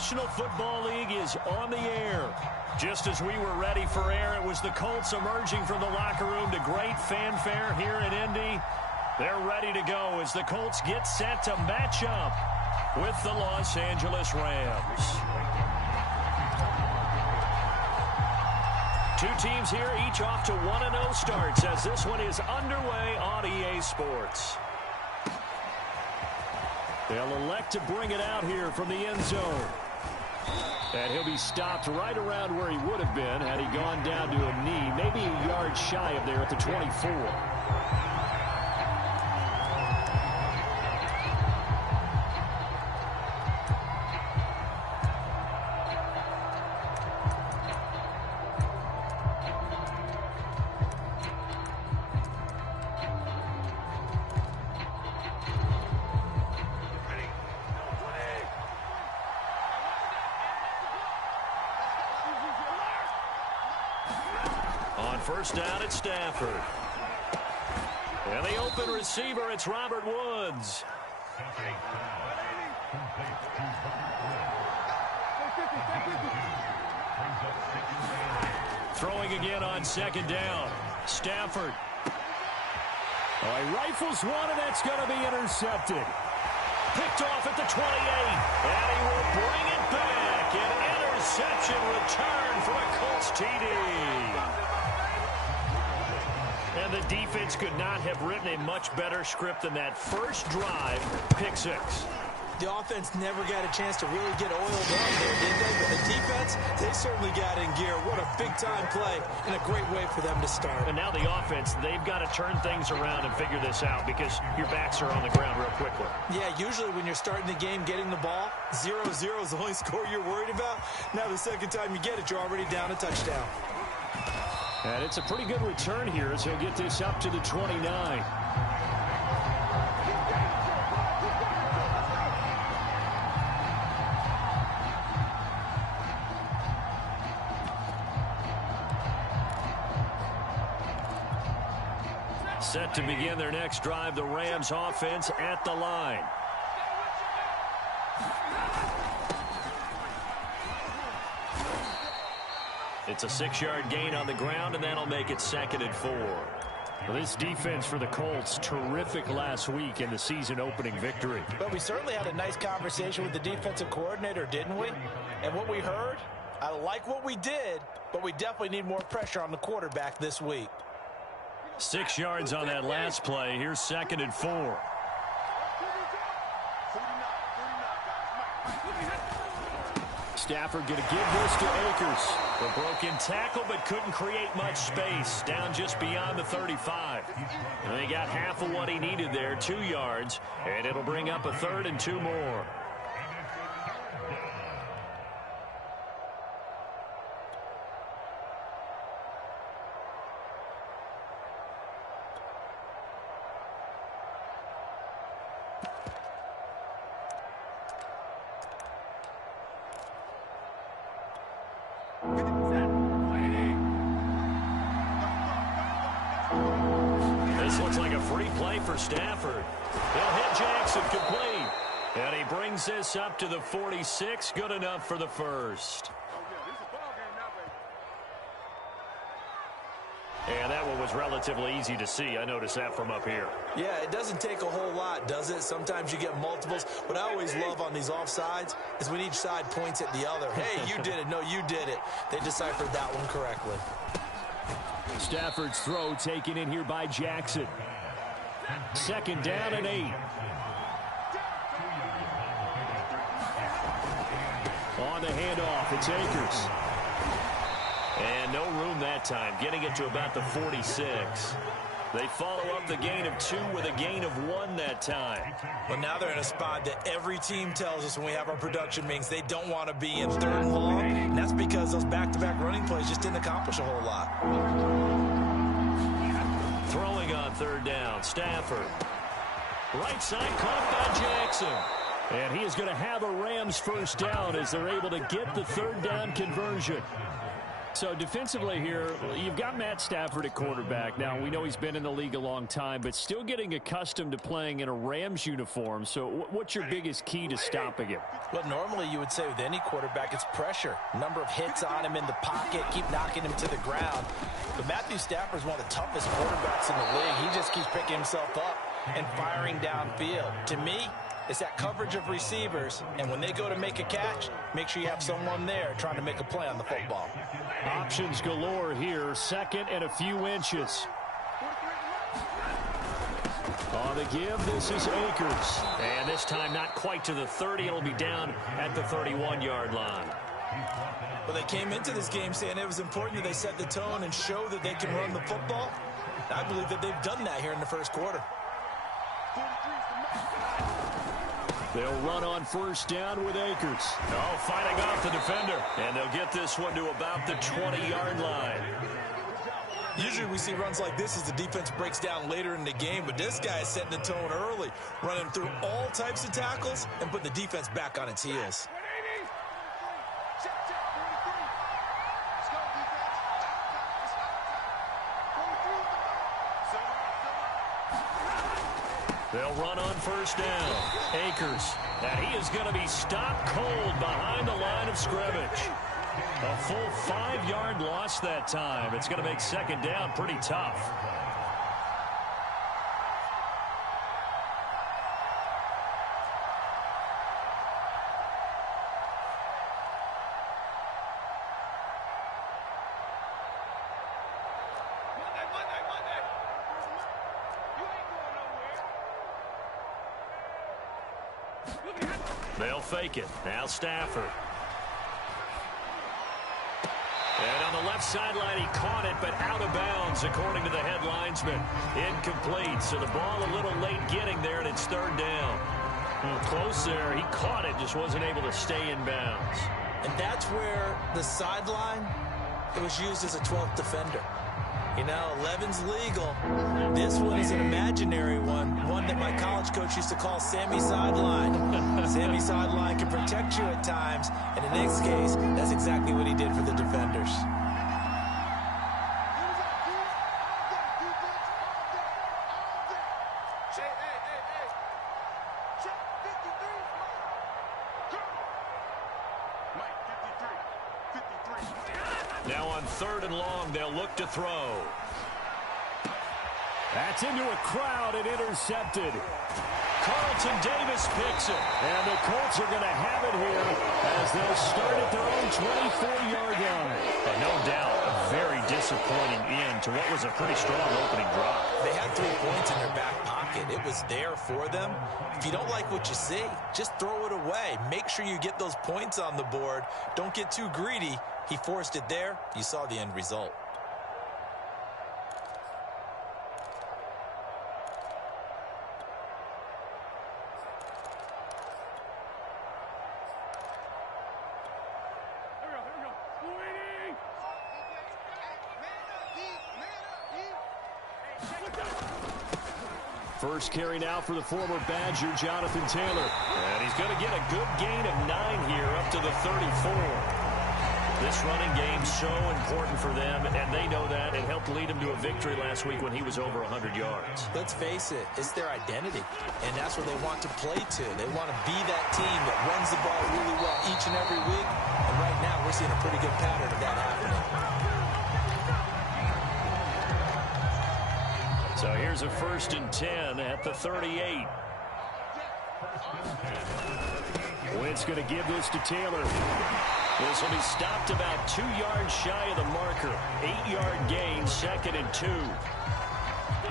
National Football League is on the air. Just as we were ready for air, it was the Colts emerging from the locker room to great fanfare here in Indy. They're ready to go as the Colts get set to match up with the Los Angeles Rams. Two teams here, each off to 1-0 starts as this one is underway on EA Sports. They'll elect to bring it out here from the end zone. And he'll be stopped right around where he would have been had he gone down to a knee, maybe a yard shy of there at the 24. First down at Stafford. And the open receiver, it's Robert Woods. Throwing again on second down. Stafford. Oh, he rifles one, and that's going to be intercepted. Picked off at the 28. And he will bring it back. An interception return for a Colts TD. And the defense could not have written a much better script than that first drive, pick six. The offense never got a chance to really get oiled up there, did they? But the defense, they certainly got in gear. What a big-time play and a great way for them to start. And now the offense, they've got to turn things around and figure this out because your backs are on the ground real quickly. Yeah, usually when you're starting the game, getting the ball, 0-0 is the only score you're worried about. Now the second time you get it, you're already down a touchdown. And it's a pretty good return here as he'll get this up to the 29. Set to begin their next drive, the Rams offense at the line. It's a 6-yard gain on the ground, and that'll make it 2nd and 4. Well, this defense for the Colts, terrific last week in the season-opening victory. But we certainly had a nice conversation with the defensive coordinator, didn't we? And what we heard, I like what we did, but we definitely need more pressure on the quarterback this week. 6 yards on that last play. Here's 2nd and 4. Stafford going to give this to Akers. A broken tackle, but couldn't create much space. Down just beyond the 35. And he got half of what he needed there, 2 yards. And it'll bring up a 3rd and 2 more. For Stafford. He'll hit Jackson complete. And he brings this up to the 46. Good enough for the first. And that one was relatively easy to see. I noticed that from up here. Yeah, it doesn't take a whole lot, does it? Sometimes you get multiples. What I always love on these offsides is when each side points at the other. Hey, you did it. No, you did it. They deciphered that one correctly. Stafford's throw taken in here by Jackson. 2nd down and 8. On the handoff, it's Akers. And no room that time, getting it to about the 46. They follow up the gain of 2 with a gain of 1 that time. Well, now they're in a spot that every team tells us when we have our production meetings they don't want to be in 3rd and long. And that's because those back-to-back running plays just didn't accomplish a whole lot. Throwing on 3rd down, Stafford. Right side caught by Jackson. And he is going to have a Rams first down as they're able to get the 3rd down conversion. So defensively here, you've got Matt Stafford at quarterback. Now, we know he's been in the league a long time, but still getting accustomed to playing in a Rams uniform. So what's your biggest key to stopping him? Well, normally you would say with any quarterback, it's pressure. Number of hits on him in the pocket, keep knocking him to the ground. But Matthew Stafford is one of the toughest quarterbacks in the league. He just keeps picking himself up and firing downfield. To me, it's that coverage of receivers, and when they go to make a catch, make sure you have someone there trying to make a play on the football. Options galore here, second and a few inches. On the give, this is Akers. And this time not quite to the 30. It'll be down at the 31-yard line. Well, they came into this game saying it was important that they set the tone and show that they can run the football. I believe that they've done that here in the first quarter. They'll run on first down with Akers. Oh, fighting off the defender. And they'll get this one to about the 20-yard line. Usually we see runs like this as the defense breaks down later in the game, but this guy is setting the tone early, running through all types of tackles and putting the defense back on its heels. They'll run on first down. Akers. And he is going to be stopped cold behind the line of scrimmage. A full 5-yard loss that time. It's going to make second down pretty tough. They'll fake it. Now Stafford. And on the left sideline, he caught it, but out of bounds, according to the head linesman. Incomplete, so the ball a little late getting there, and it's third down. Close there. He caught it, just wasn't able to stay in bounds. And that's where the sideline, it was used as a 12th defender. You know, 11's legal. This one is an imaginary one that my college coach used to call Sammy Sideline. Sammy Sideline can protect you at times, and in this case, that's exactly what he did for the defenders. Now on third and long, they'll look to throw. That's into a crowd and intercepted. Carlton Davis picks it. And the Colts are going to have it here as they'll start at their own 24-yard line. And no doubt, a very disappointing end to what was a pretty strong opening drive. They had 3 points in their back pocket. It was there for them. If you don't like what you see, just throw it away. Make sure you get those points on the board. Don't get too greedy. He forced it there. You saw the end result. First carry now for the former Badger, Jonathan Taylor. And he's going to get a good gain of 9 here up to the 34. This running game so important for them, and they know that. It helped lead him to a victory last week when he was over 100 yards. Let's face it, it's their identity, and that's what they want to play to. They want to be that team that runs the ball really well each and every week, and right now we're seeing a pretty good pattern of that happening. So here's a 1st and 10 at the 38. Wentz going to give this to Taylor. This will be stopped about 2 yards shy of the marker. 8-yard gain, 2nd and 2.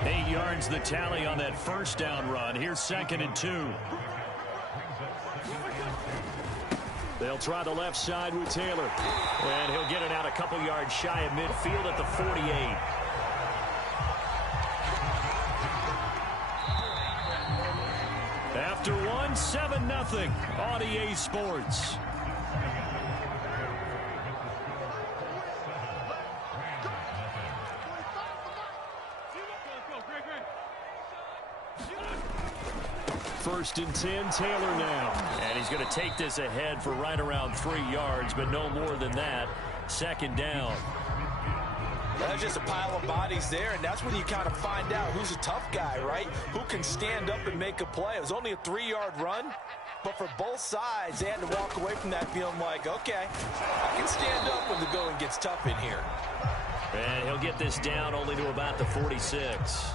8 yards the tally on that first down run. Here's 2nd and 2. They'll try the left side with Taylor. And he'll get it out a couple yards shy of midfield at the 48. After one, 7-0 on EA Sports. First and 10, Taylor now. And he's going to take this ahead for right around 3 yards, but no more than that. Second down. There's just a pile of bodies there, and that's when you kind of find out who's a tough guy, right? Who can stand up and make a play. It was only a 3-yard run, but for both sides, they had to walk away from that feeling like, okay, I can stand up when the going gets tough in here. And he'll get this down only to about the 46.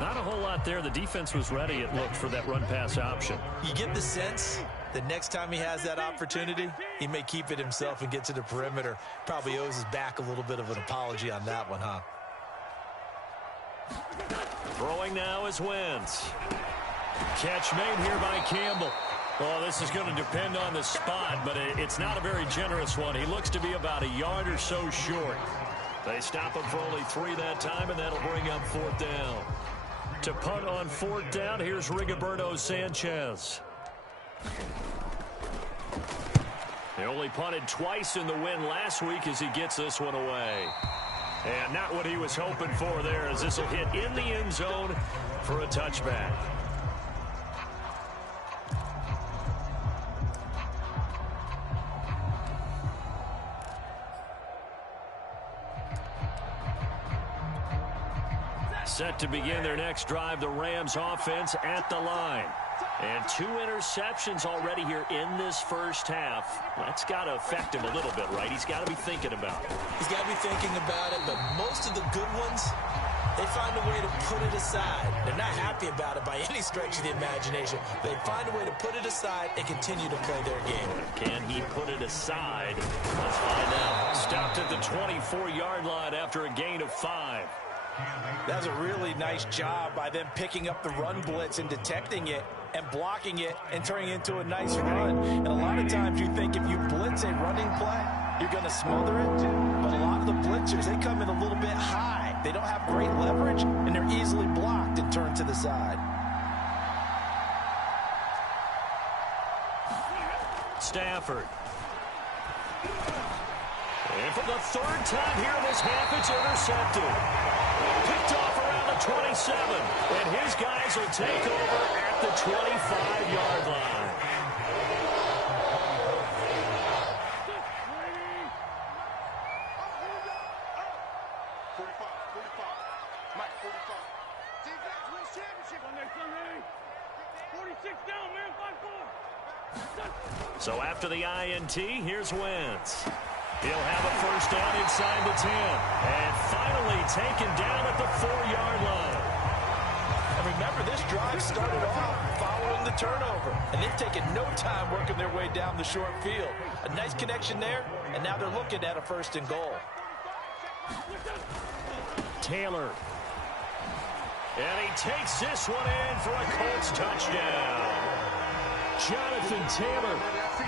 Not a whole lot there. The defense was ready, it looked, for that run-pass option. You get the sense that next time he has that opportunity, he may keep it himself and get to the perimeter. Probably owes his back a little bit of an apology on that one, huh? Throwing now is Wentz. Catch made here by Campbell. Well, this is going to depend on the spot, but it's not a very generous one. He looks to be about a yard or so short. They stop him for only 3 that time, and that'll bring up 4th down. To punt on 4th down, here's Rigoberto Sanchez. He only punted twice in the win last week as he gets this one away. And not what he was hoping for there, as this will hit in the end zone for a touchback. Set to begin their next drive, the Rams offense at the line. And 2 interceptions already here in this first half. That's got to affect him a little bit, right? He's got to be thinking about it. He's got to be thinking about it, but most of the good ones, they find a way to put it aside. They're not happy about it by any stretch of the imagination. They find a way to put it aside and continue to play their game. Can he put it aside? Let's find out. Stopped at the 24-yard line after a gain of 5. That's a really nice job by them picking up the run blitz and detecting it and blocking it and turning it into a nice run. And a lot of times you think if you blitz a running play, you're going to smother it. But a lot of the blitzers, they come in a little bit high. They don't have great leverage, and they're easily blocked and turned to the side. Stafford. And for the 3rd time here in this half, it's intercepted. Picked off around the 27. And his guys will take over at the 25-yard line. So after the INT, here's Wentz. He'll have a first down inside the 10. And finally taken down at the 4-yard line. And remember, this drive started off following the turnover. And they've taken no time working their way down the short field. A nice connection there, and now they're looking at a 1st and goal. Taylor. And he takes this one in for a Colts touchdown. Jonathan Taylor,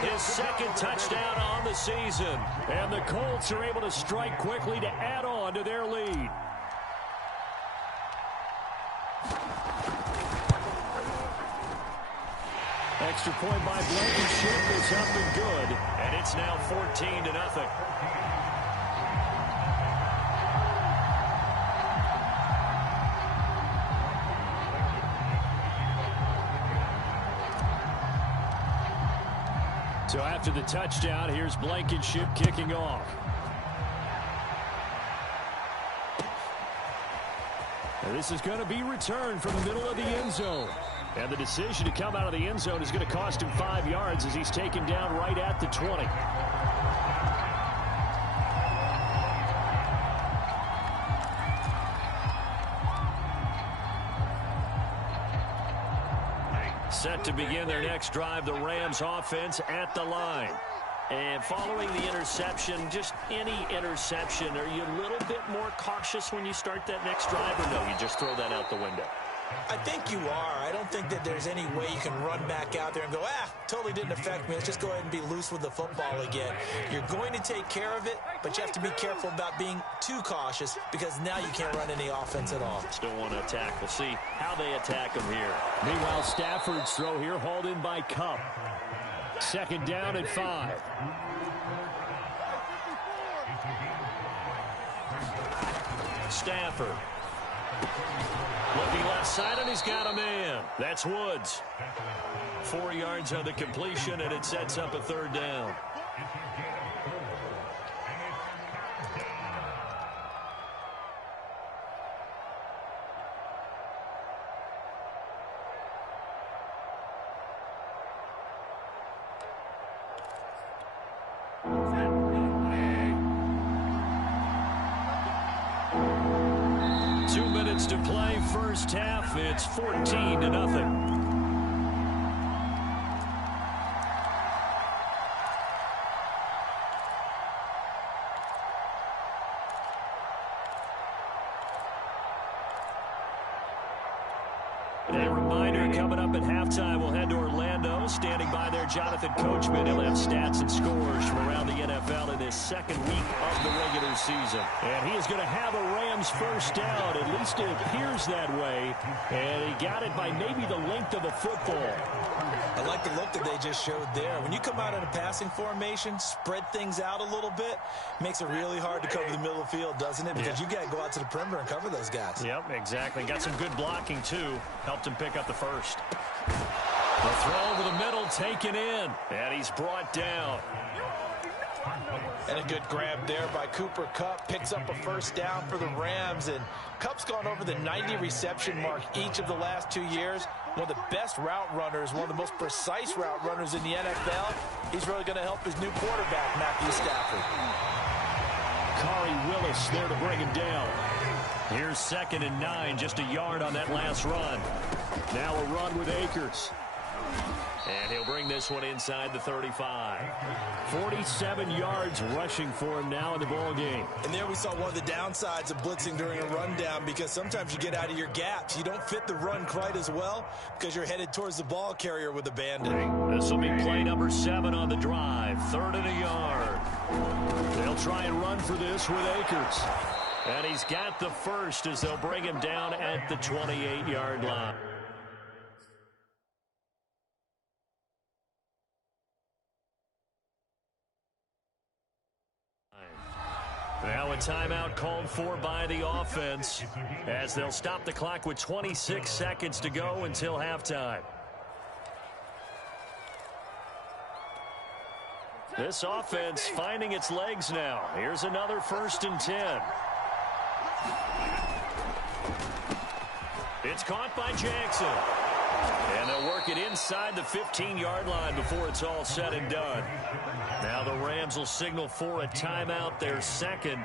his 2nd touchdown on the season. And the Colts are able to strike quickly to add on to their lead. Extra point by Blankenship is up and good. And it's now 14-0. So after the touchdown, here's Blankenship kicking off. And this is going to be returned from the middle of the end zone. And the decision to come out of the end zone is going to cost him 5 yards as he's taken down right at the 20. Set to begin their next drive, the Rams offense at the line. And following the interception, just any interception, are you a little bit more cautious when you start that next drive, or no, you just throw that out the window? I think you are. I don't think that there's any way you can run back out there and go, totally didn't affect me. Let's just go ahead and be loose with the football again. You're going to take care of it, but you have to be careful about being too cautious because now you can't run any offense at all. Still want to attack. We'll see how they attack them here. Meanwhile, Stafford's throw here hauled in by Kupp. 2nd down and 5. Stafford. Looking left side, and he's got a man. That's Woods. 4 yards on the completion, and it sets up a 3rd down. seconds to play first half. It's 14-0. A reminder, coming up at halftime, we'll head to Orlando. Standing by there, Jonathan Coachman. He'll have stats and scores from around the NFL in this second week of the regular season. And he is going to have a Rams first down. At least it appears that way. And he got it by maybe the length of a football. I like the look that they just showed there. When you come out in a passing formation, spread things out a little bit, makes it really hard to cover the middle of the field, doesn't it? Because you got to go out to the perimeter and cover those guys. Yep, exactly. Got some good blocking, too. Helped him pick up the first. The throw over the middle, taken in. And he's brought down. And a good grab there by Cooper Kupp. Picks up a first down for the Rams. And Kupp's gone over the 90 reception mark each of the last 2 years. One of the best route runners, one of the most precise route runners in the NFL. He's really going to help his new quarterback, Matthew Stafford. Kari Willis there to bring him down. Here's 2nd and 9, just a yard on that last run. Now a run with Akers. And he'll bring this one inside the 35. 47 yards rushing for him now in the ball game. And there we saw one of the downsides of blitzing during a rundown, because sometimes you get out of your gaps. You don't fit the run quite as well because you're headed towards the ball carrier with a bandit. This will be play number 7 on the drive. 3rd and a yard. They'll try and run for this with Akers. And he's got the first as they'll bring him down at the 28-yard line. Now a timeout called for by the offense as they'll stop the clock with 26 seconds to go until halftime. This offense finding its legs now. Here's another 1st and 10. It's caught by Jackson. And they'll work it inside the 15-yard line before it's all said and done. Now the Rams will signal for a timeout, their second,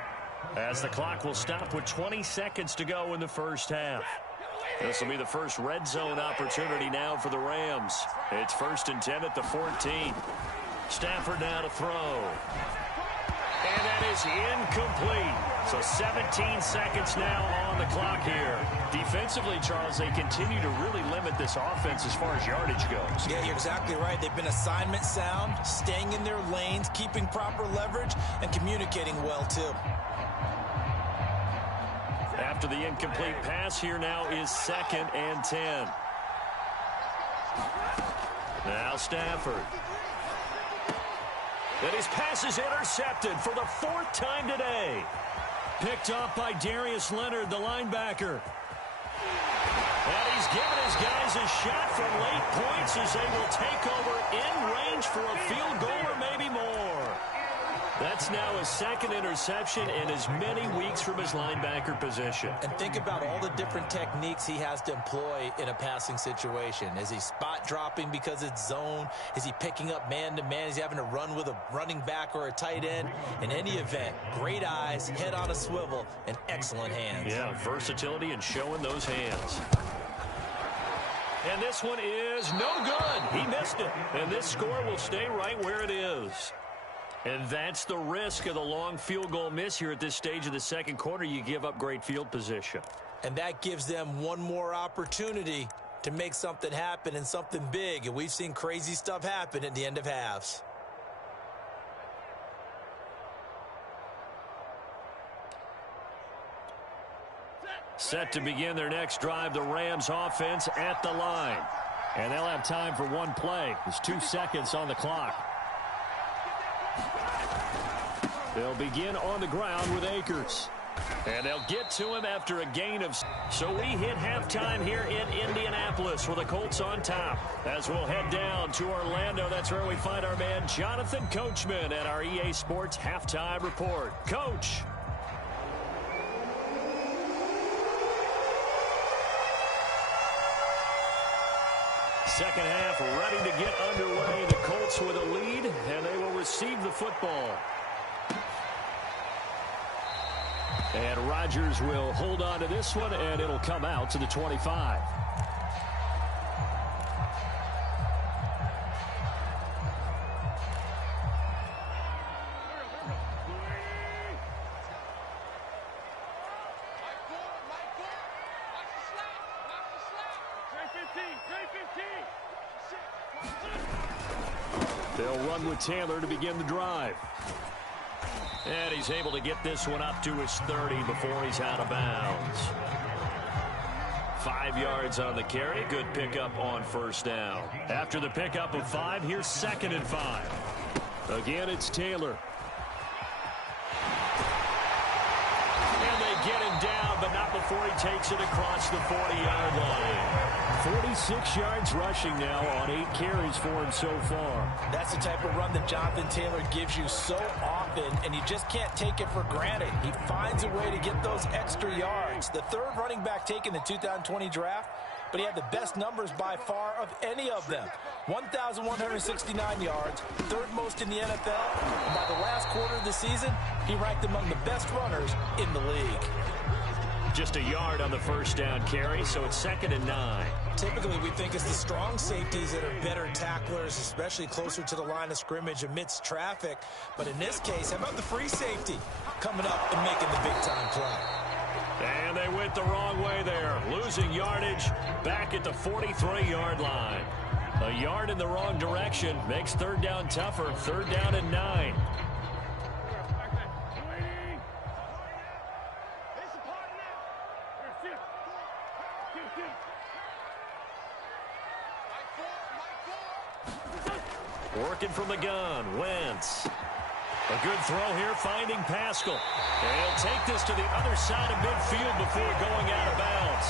as the clock will stop with 20 seconds to go in the first half. This will be the first red zone opportunity now for the Rams. It's 1st and 10 at the 14. Stafford now to throw. And that is incomplete. So 17 seconds now on the clock here. Defensively, Charles, they continue to really limit this offense as far as yardage goes. Yeah, you're exactly right. They've been assignment sound, staying in their lanes, keeping proper leverage, and communicating well, too. After the incomplete pass, here now is 2nd and 10. Now Stafford. And his pass is intercepted for the 4th time today. Picked off by Darius Leonard, the linebacker. And he's given his guys a shot from late points as they will take over in range for a field goal or maybe more. That's now a 2nd interception in as many weeks from his linebacker position. And think about all the different techniques he has to employ in a passing situation. Is he spot dropping because it's zone? Is he picking up man-to-man? Is he having to run with a running back or a tight end? In any event, great eyes, head on a swivel, and excellent hands. Yeah, versatility and showing those hands. And this one is no good. He missed it. And this score will stay right where it is. And that's the risk of the long field goal miss here at this stage of the second quarter. You give up great field position. And that gives them one more opportunity to make something happen and something big. And we've seen crazy stuff happen at the end of halves. Set to begin their next drive, the Rams offense at the line. And they'll have time for one play. There's 2 seconds on the clock. They'll begin on the ground with Akers. And they'll get to him after a gain of... So we hit halftime here in Indianapolis with the Colts on top. As we'll head down to Orlando, that's where we find our man Jonathan Coachman at our EA Sports Halftime Report. Coach. Second half ready to get underway. The Colts with a lead, and they will receive the football. And Rodgers will hold on to this one, and it'll come out to the 25. They'll run with Taylor to begin the drive. And he's able to get this one up to his 30 before he's out of bounds. 5 yards on the carry. Good pickup on first down. After the pickup of 5, here's 2nd and 5. Again, it's Taylor. And they get him down, but not before he takes it across the 40-yard line. 46 yards rushing now on 8 carries for him so far. That's the type of run that Jonathan Taylor gives you so often, and you just can't take it for granted. He finds a way to get those extra yards. The 3rd running back taken in the 2020 draft, but he had the best numbers by far of any of them. 1,169 yards, 3rd most in the NFL, and by the last quarter of the season, he ranked among the best runners in the league. Just a yard on the first down carry, so it's 2nd and 9. Typically, we think it's the strong safeties that are better tacklers, especially closer to the line of scrimmage amidst traffic. But in this case, how about the free safety coming up and making the big-time play? And they went the wrong way there, losing yardage back at the 43-yard line. A yard in the wrong direction makes 3rd down tougher, 3rd down and 9. Working from the gun, Wentz. A good throw here, finding Pascal. And he'll take this to the other side of midfield before going out of bounds.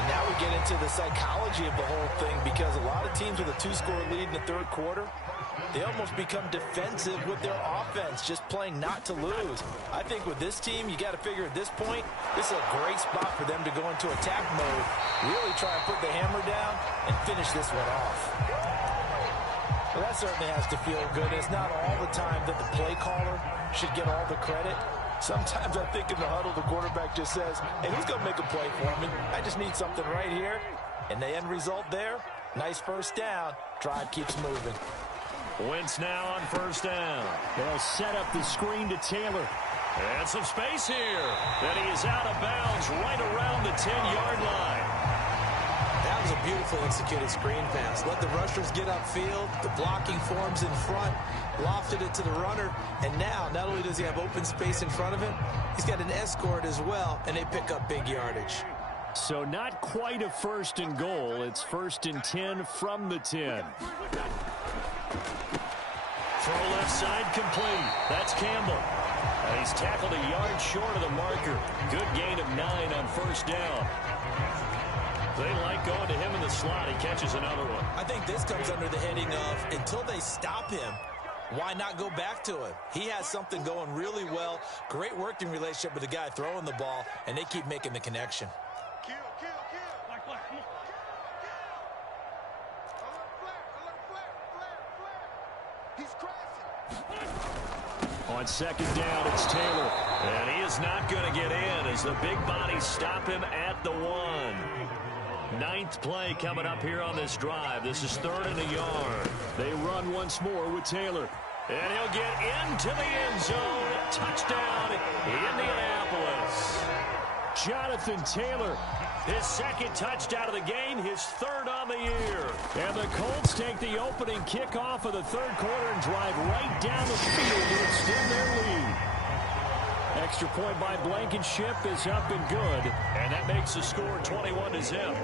And now we get into the psychology of the whole thing, because a lot of teams with a 2-score lead in the 3rd quarter, they almost become defensive with their offense, just playing not to lose. I think with this team, you got to figure at this point, this is a great spot for them to go into attack mode, really try and put the hammer down and finish this one off. Well, that certainly has to feel good. It's not all the time that the play caller should get all the credit. Sometimes I think in the huddle, the quarterback just says, hey, who's going to make a play for me? I just need something right here. And the end result there, nice first down. Drive keeps moving. Wentz now on first down. They'll set up the screen to Taylor. And some space here. Then he is out of bounds right around the 10-yard line. That was a beautiful executed screen pass. Let the rushers get upfield. The blocking forms in front. Lofted it to the runner. And now, not only does he have open space in front of him, he's got an escort as well, and they pick up big yardage. So not quite a 1st and goal. It's 1st and 10 from the 10. Throw left side complete. That's Campbell. And he's tackled a yard short of the marker. Good gain of 9 on first down. They like going to him in the slot. He catches another one. I think this comes under the heading of, until they stop him, why not go back to him? He has something going really well. Great working relationship with the guy throwing the ball, and they keep making the connection. On 2nd down, it's Taylor. And he is not going to get in as the big bodies stop him at the 1. 9th play coming up here on this drive. This is 3rd and a yard. They run once more with Taylor. And he'll get into the end zone. Touchdown, Indianapolis. Jonathan Taylor, his 2nd touchdown of the game, his 3rd on the year. And the Colts take the opening kickoff of the 3rd quarter and drive right down the field to extend their lead. Extra point by Blankenship is up and good, and that makes the score 21-0.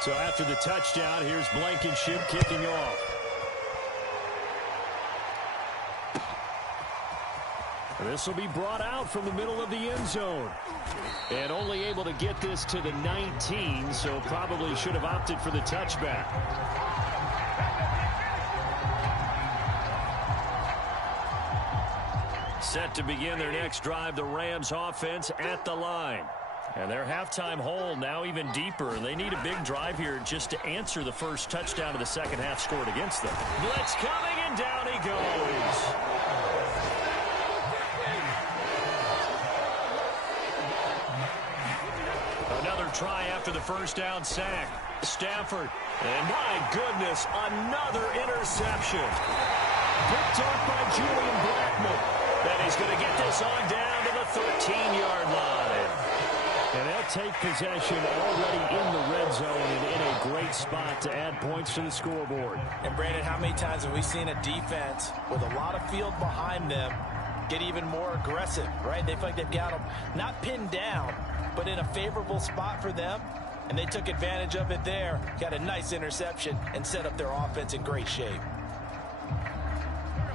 So after the touchdown, here's Blankenship kicking off. This will be brought out from the middle of the end zone. And only able to get this to the 19, so probably should have opted for the touchback. Set to begin their next drive, the Rams offense at the line. And their halftime hole now even deeper. They need a big drive here just to answer the first touchdown of the second half scored against them. Blitz coming, and down he goes. try after the first down sack. Stafford. And my goodness, another interception. Picked off by Julian Blackmon. Then he's going to get this on down to the 13-yard line. And they'll take possession already in the red zone and in a great spot to add points to the scoreboard. And, Brandon, how many times have we seen a defense with a lot of field behind them get even more aggressive, right? They feel like they've got them not pinned down, but in a favorable spot for them. And they took advantage of it there, got a nice interception, and set up their offense in great shape.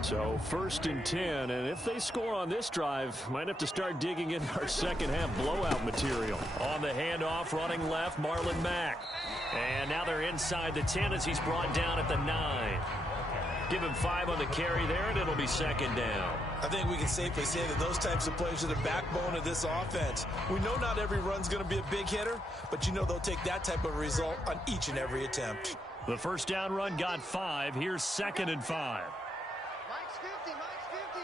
So 1st and 10, and if they score on this drive, might have to start digging in our second half blowout material. On the handoff, running left, Marlon Mack. And now they're inside the 10 as he's brought down at the 9. Give him 5 on the carry there, and it'll be 2nd down. I think we can safely say that those types of plays are the backbone of this offense. We know not every run's going to be a big hitter, but you know they'll take that type of result on each and every attempt. The first down run got 5. Here's 2nd and 5. Mike's 50, Mike's 50.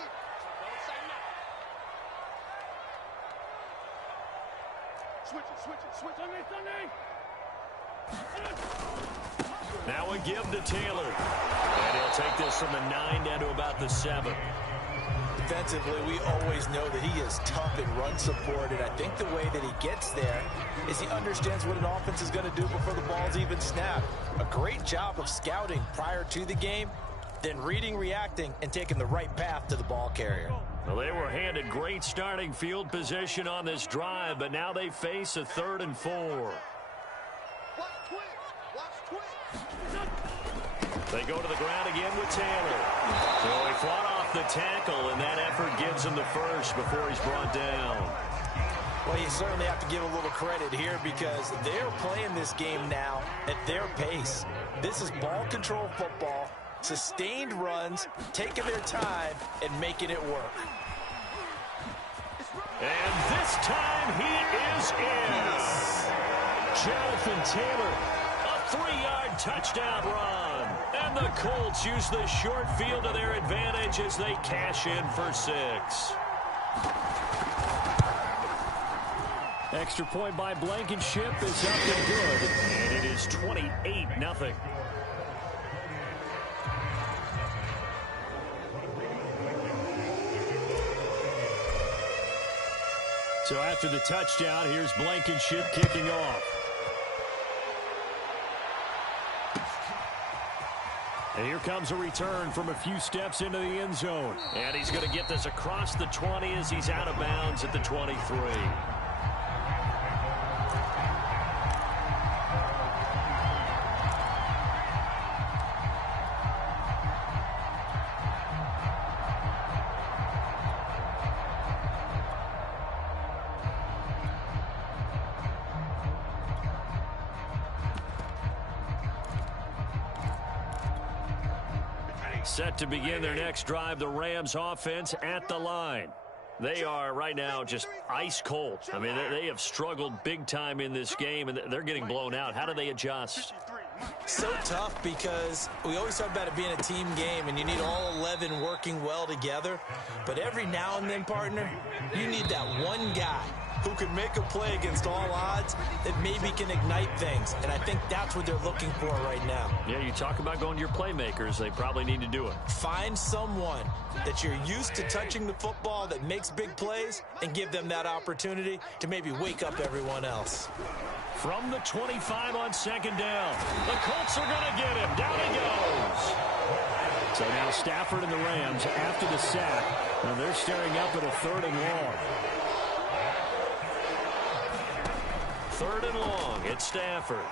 Switch underneath. Now a give to Taylor. And he'll take this from the 9 down to about the 7. Defensively, we always know that he is tough in run support, and I think the way that he gets there is he understands what an offense is going to do before the ball's even snapped. A great job of scouting prior to the game, then reading, reacting, and taking the right path to the ball carrier. Well, they were handed great starting field position on this drive, but now they face a 3rd and 4. They go to the ground again with Taylor. So he fought off the tackle, and that effort gives him the first before he's brought down. Well, you certainly have to give a little credit here because they're playing this game now at their pace. This is ball control football, sustained runs, taking their time, and making it work. And this time he is in. Jonathan Taylor, a 3-yard touchdown run. And the Colts use the short field to their advantage as they cash in for 6. Extra point by Blankenship is up and good. And it is 28-0. So after the touchdown, here's Blankenship kicking off. And here comes a return from a few steps into the end zone. And he's going to get this across the 20 as he's out of bounds at the 23. Set to begin their next drive, the Rams offense at the line. They are right now just ice cold. I mean, they have struggled big time in this game, and they're getting blown out. How do they adjust? So tough because we always talk about it being a team game, and you need all 11 working well together. But every now and then, partner, you need that one guy who can make a play against all odds that maybe can ignite things. And I think that's what they're looking for right now. Yeah, you talk about going to your playmakers. They probably need to do it. Find someone that you're used to touching the football that makes big plays and give them that opportunity to maybe wake up everyone else. From the 25 on 2nd down. The Colts are going to get him. Down he goes. So now Stafford and the Rams after the sack. And they're staring up at a 3rd and long. 3rd and long. It's Stafford.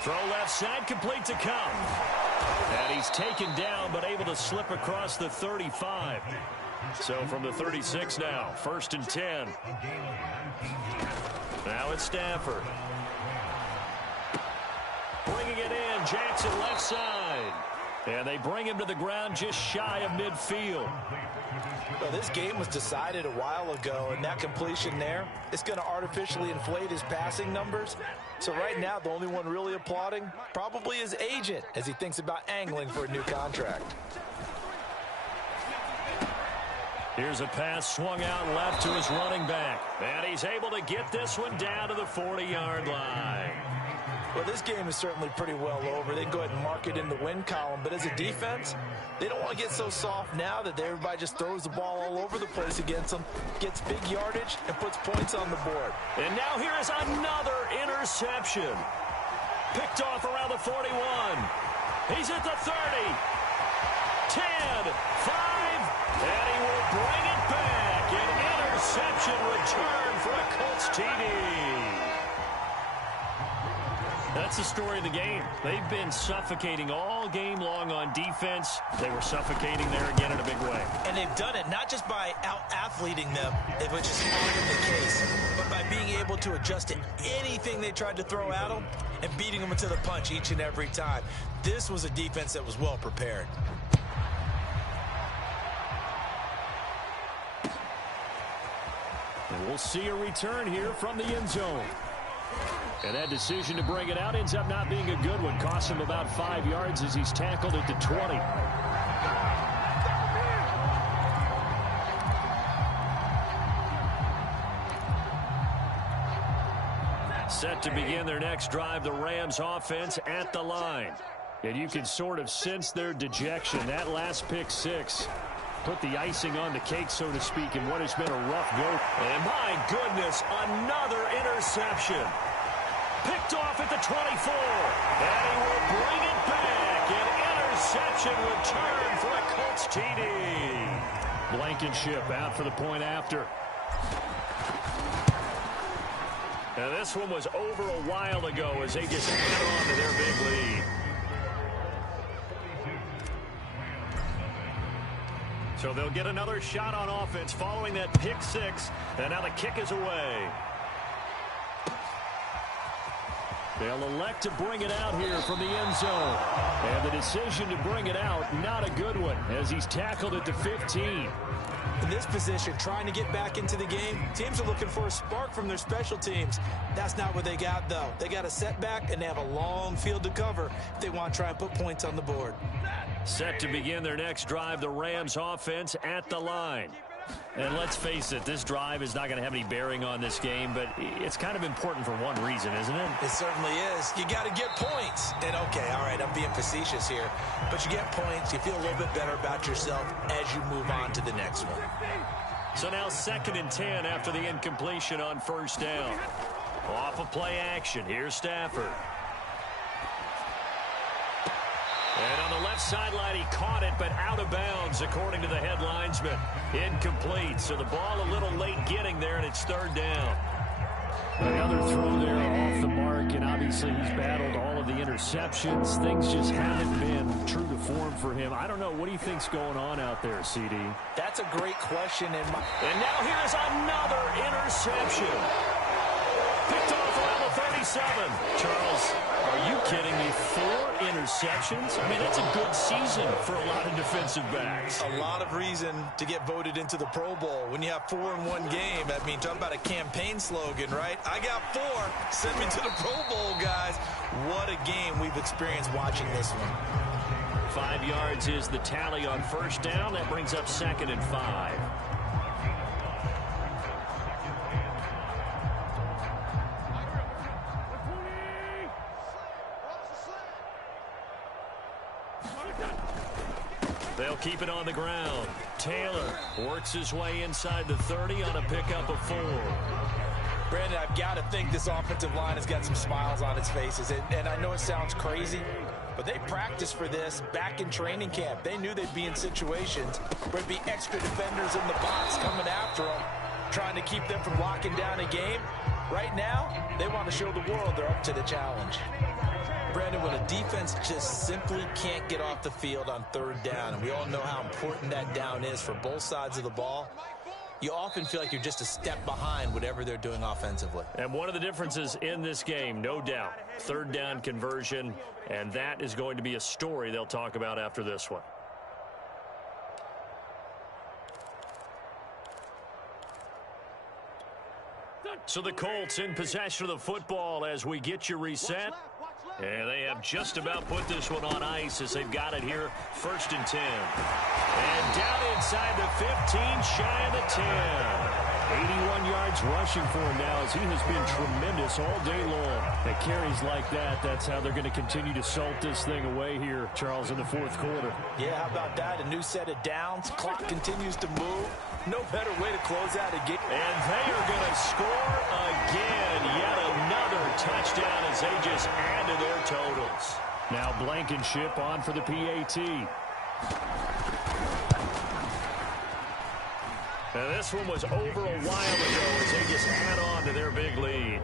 Throw left side, complete to Cup. And he's taken down, but able to slip across the 35. So from the 36 now, 1st and 10. Now it's Stafford. Bringing it in, Jackson left side. And they bring him to the ground just shy of midfield. Well, this game was decided a while ago, and that completion there, it's going to artificially inflate his passing numbers. So right now, the only one really applauding probably his agent as he thinks about angling for a new contract. Here's a pass swung out left to his running back. And he's able to get this one down to the 40-yard line. Well, this game is certainly pretty well over. They can go ahead and mark it in the win column. But as a defense, they don't want to get so soft now that everybody just throws the ball all over the place against them, gets big yardage, and puts points on the board. And now here is another interception. Picked off around the 41. He's at the 30. 10, 5, and he will bring it back. An interception return for a Colts TD. That's the story of the game. They've been suffocating all game long on defense. They were suffocating there again in a big way. And they've done it not just by out-athleting them, which is often the case, but by being able to adjust to anything they tried to throw at them and beating them into the punch each and every time. This was a defense that was well prepared. And we'll see a return here from the end zone. And that decision to bring it out ends up not being a good one. Costs him about 5 yards as he's tackled at the 20. Set to begin their next drive, the Rams offense at the line. And you can sort of sense their dejection. That last pick six put the icing on the cake, so to speak, in what has been a rough go. And my goodness, another interception. Picked off at the 24. And he will bring it back. An interception return for a Colts TD. Blankenship out for the point after. Now this one was over a while ago as they just add on to their big lead. So they'll get another shot on offense following that pick six. And now the kick is away. They'll elect to bring it out here from the end zone. And the decision to bring it out, not a good one, as he's tackled at the 15. In this position, trying to get back into the game, teams are looking for a spark from their special teams. That's not what they got, though. They got a setback, and they have a long field to cover if they want to try and put points on the board. Set to begin their next drive, the Rams offense at the line. And let's face it, this drive is not going to have any bearing on this game, but it's kind of important for one reason, isn't it? It certainly is. You got to get points. And, okay, all right, I'm being facetious here. But you get points, you feel a little bit better about yourself as you move on to the next one. So now 2nd and 10 after the incompletion on first down. Off of play action, here's Stafford. And on the left sideline, he caught it, but out of bounds, according to the head linesman. Incomplete, so the ball a little late getting there, and it's 3rd down. Another throw there off the mark, and obviously he's battled all of the interceptions. Things just haven't been true to form for him. I don't know. What do you think's going on out there, CD? That's a great question. And now here's another interception. Picked off around the 37. Charles, are you kidding me? 4 interceptions? I mean, that's a good season for a lot of defensive backs. A lot of reason to get voted into the Pro Bowl. When you have 4 in one game, I mean, talk about a campaign slogan, right? I got 4. Send me to the Pro Bowl, guys. What a game we've experienced watching this one. 5 yards is the tally on first down. That brings up 2nd and 5. They'll keep it on the ground. Taylor works his way inside the 30 on a pickup of 4. Brandon, I've got to think this offensive line has got some smiles on its faces. And I know it sounds crazy, but they practiced for this back in training camp. They knew they'd be in situations where there'd be extra defenders in the box coming after them, trying to keep them from locking down a game. Right now, they want to show the world they're up to the challenge. Brandon, when a defense just simply can't get off the field on 3rd down, and we all know how important that down is for both sides of the ball, you often feel like you're just a step behind whatever they're doing offensively. And one of the differences in this game, no doubt, 3rd down conversion, and that is going to be a story they'll talk about after this one. So the Colts in possession of the football as we get you reset. And they have just about put this one on ice as they've got it here, 1st and 10. And down inside the 15, shy of the 10. 81 yards rushing for him now as he has been tremendous all day long. At carries like that, that's how they're going to continue to salt this thing away here, Charles, in the 4th quarter. Yeah, how about that? A new set of downs. Clock continues to move. No better way to close out a game. And they are going to score again. Yet another touchdown as they just add to their totals. Now Blankenship on for the PAT. Now this one was over a while ago as they just add on to their big lead.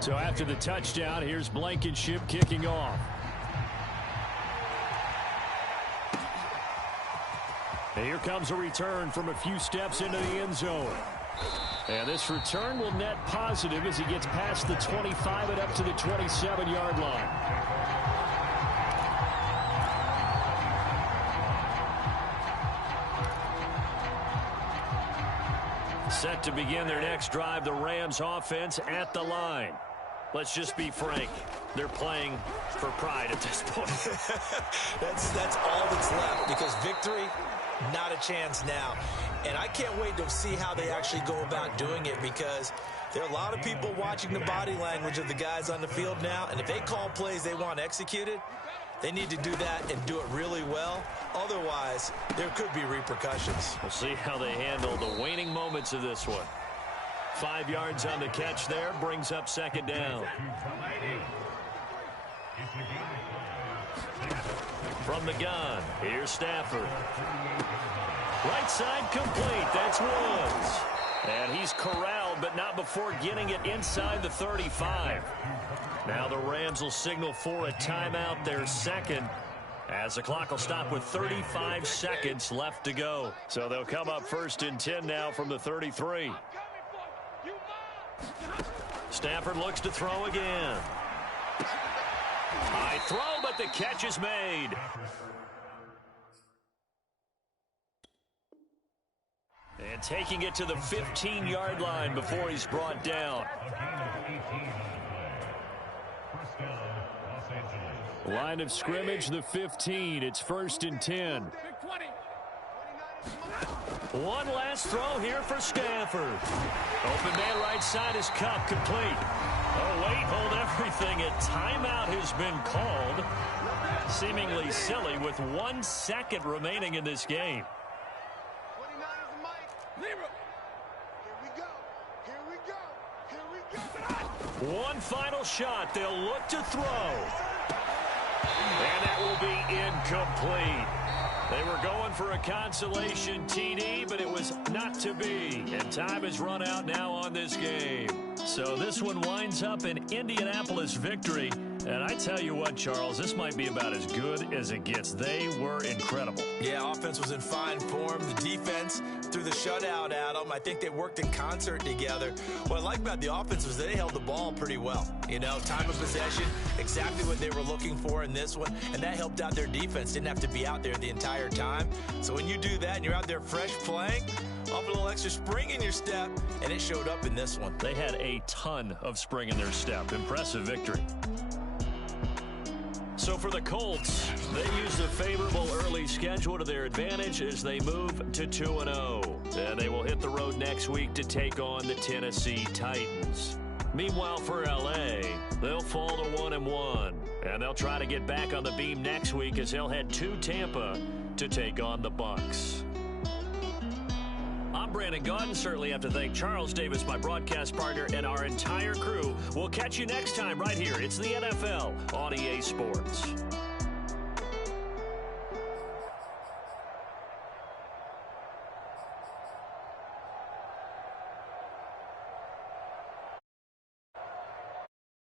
So after the touchdown, here's Blankenship kicking off. And here comes a return from a few steps into the end zone. And this return will net positive as he gets past the 25 and up to the 27-yard line. Set to begin their next drive, the Rams offense at the line. Let's just be frank. They're playing for pride at this point. That's all that's left, because victory, not a chance now. And I can't wait to see how they actually go about doing it, because there are a lot of people watching the body language of the guys on the field now, and if they call plays they want executed, they need to do that and do it really well. Otherwise, there could be repercussions. We'll see how they handle the waning moments of this one. 5 yards on the catch there, brings up 2nd down. From the gun, here's Stafford. Right side complete, that's Woods. And he's corralled, but not before getting it inside the 35. Now the Rams will signal for a timeout, their 2nd, as the clock will stop with 35 seconds left to go. So they'll come up 1st and 10 now from the 33. Stafford looks to throw again. High throw, but the catch is made. And taking it to the 15-yard line before he's brought down. Line of scrimmage, the 15. It's 1st and 10. One last throw here for Stafford. Open man right side is Cup, complete. Oh, wait, hold everything. A timeout has been called. Seemingly silly with 1 second remaining in this game. 29 is the mic. Here we go. Here we go. Here we go. One final shot. They'll look to throw. And that will be incomplete. They were going for a consolation TD, but it was not to be. And time has run out now on this game. So this one winds up an Indianapolis victory. And I tell you what, Charles, this might be about as good as it gets. They were incredible. Yeah, offense was in fine form. The defense threw the shutout at them. I think they worked in concert together. What I like about the offense was they held the ball pretty well. You know, time of possession, exactly what they were looking for in this one. And that helped out their defense. Didn't have to be out there the entire time. So when you do that and you're out there fresh playing, off a little extra spring in your step, and it showed up in this one. They had a ton of spring in their step. Impressive victory. So for the Colts, they use the favorable early schedule to their advantage as they move to 2-0. And they will hit the road next week to take on the Tennessee Titans. Meanwhile, for L.A., they'll fall to 1-1. And they'll try to get back on the beam next week as they'll head to Tampa to take on the Bucs. I'm Brandon Gaudin. Certainly have to thank Charles Davis, my broadcast partner, and our entire crew. We'll catch you next time right here. It's the NFL on EA Sports.